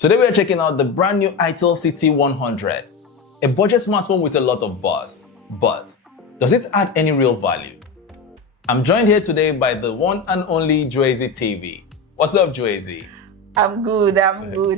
Today we are checking out the brand new Itel City 100, a budget smartphone with a lot of buzz. But does it add any real value? I'm joined here today by the one and only Joezy TV. What's up, Joezy? I'm good.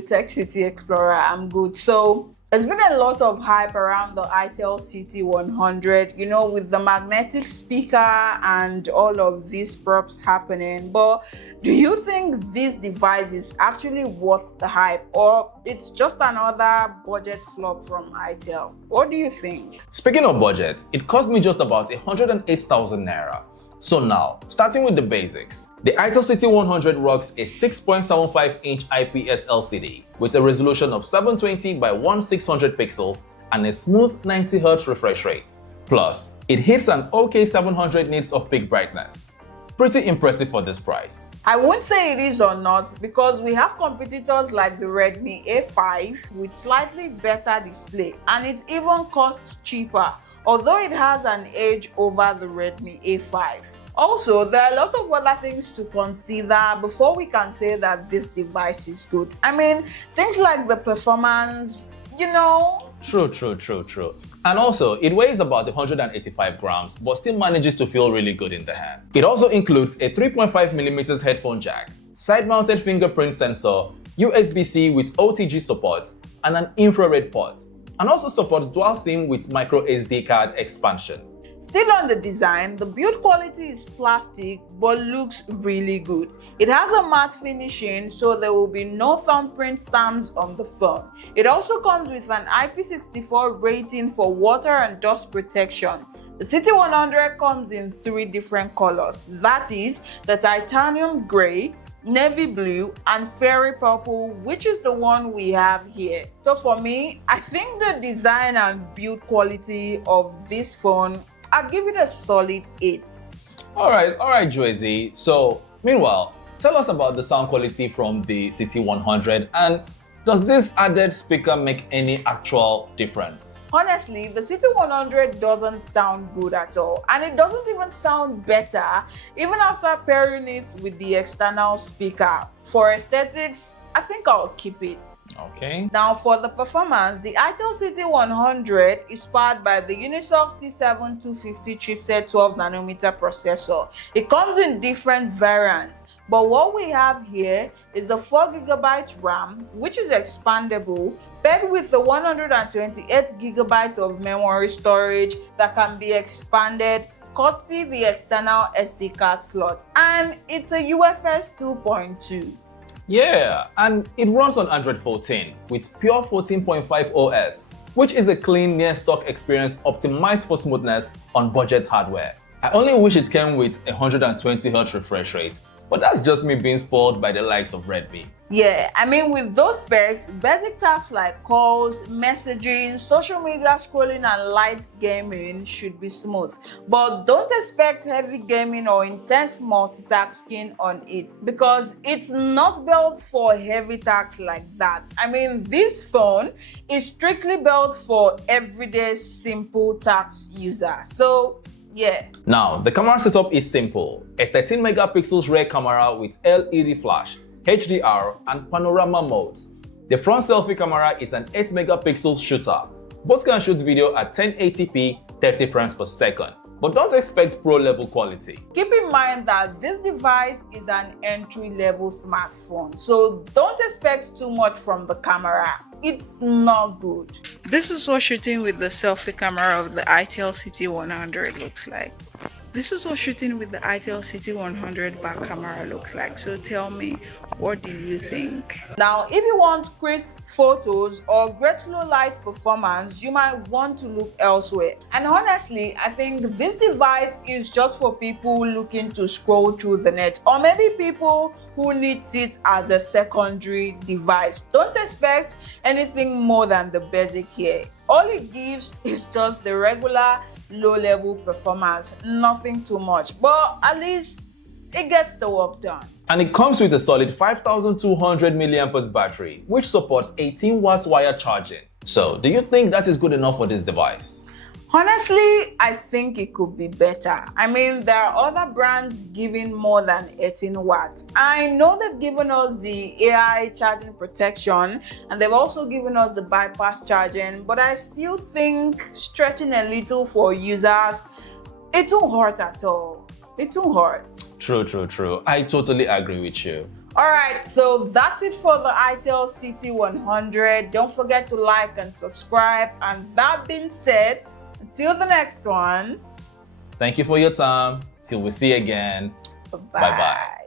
Tech City Explorer, I'm good. So there's been a lot of hype around the Itel City 100, with the magnetic speaker and all of these props happening. But do you think this device is actually worth the hype, or it's just another budget flop from Itel? What do you think? Speaking of budget, it cost me just about 108,000 naira. So now, starting with the basics. The Itel City 100 rocks a 6.75-inch IPS LCD with a resolution of 720 by 1600 pixels and a smooth 90Hz refresh rate. Plus, it hits an OK 700 nits of peak brightness. Pretty impressive for this price. I won't say it is or not, because we have competitors like the Redmi A5 with slightly better display, and it even costs cheaper, although it has an edge over the Redmi A5. Also, there are a lot of other things to consider before we can say that this device is good. I mean, things like the performance, True. And also, it weighs about 185 grams, but still manages to feel really good in the hand. It also includes a 3.5mm headphone jack, side-mounted fingerprint sensor, USB-C with OTG support, and an infrared port, and also supports dual SIM with micro SD card expansion. Still on the design, the build quality is plastic but looks really good. It has a matte finishing, so there will be no thumbprint stamps on the phone. It also comes with an IP64 rating for water and dust protection. The City 100 comes in 3 different colors. That is the titanium gray, navy blue, and fairy purple, which is the one we have here. So for me, I think the design and build quality of this phone, I'll give it a solid 8. Alright, Joezy. So, meanwhile, tell us about the sound quality from the City 100, and does this added speaker make any actual difference? Honestly, the City 100 doesn't sound good at all, and it doesn't even sound better even after pairing it with the external speaker. For aesthetics, I think I'll keep it. Okay. Now for the performance, the Itel City 100 is powered by the Unisoc T7-250 chipset 12nm processor. It comes in different variants, but what we have here is the 4GB RAM, which is expandable, paired with the 128GB of memory storage that can be expanded, courtesy the external SD card slot, and it's a UFS 2.2. Yeah, and it runs on Android 14 with pure 14.5 OS, which is a clean near-stock experience optimized for smoothness on budget hardware. I only wish it came with a 120Hz refresh rate, but that's just me being spoiled by the likes of Redmi. Yeah, I mean, with those specs, basic tasks like calls, messaging, social media scrolling, and light gaming should be smooth. But don't expect heavy gaming or intense multitasking on it, because it's not built for heavy tasks like that. I mean, this phone is strictly built for everyday simple task user. So yeah. Now, the camera setup is simple. A 13 megapixels rear camera with LED flash, HDR, and panorama modes. The front selfie camera is an 8 megapixel shooter. Both can shoot video at 1080p 30 frames per second. But don't expect pro level quality. Keep in mind that this device is an entry-level smartphone, so don't expect too much from the camera. It's not good. This is what shooting with the selfie camera of the Itel City 100 looks like. This is what shooting with the Itel City 100 back camera looks like. So tell me, what do you think? Now, if you want crisp photos or great low light performance, you might want to look elsewhere. And honestly, I think this device is just for people looking to scroll through the net, or maybe people who needs it as a secondary device. Don't expect anything more than the basic here. All it gives is just the regular low-level performance, nothing too much, but at least it gets the work done. And it comes with a solid 5200 mAh battery, which supports 18 watts wire charging. So, do you think that is good enough for this device? Honestly, I think it could be better. I mean, there are other brands giving more than 18 watts. I know they've given us the AI charging protection and they've also given us the bypass charging, but I still think stretching a little for users, it won't hurt at all. It won't hurt. True. I totally agree with you. Alright, so that's it for the Itel City 100. Don't forget to like and subscribe. And that being said, until the next one. Thank you for your time. Till we see you again. Bye-bye.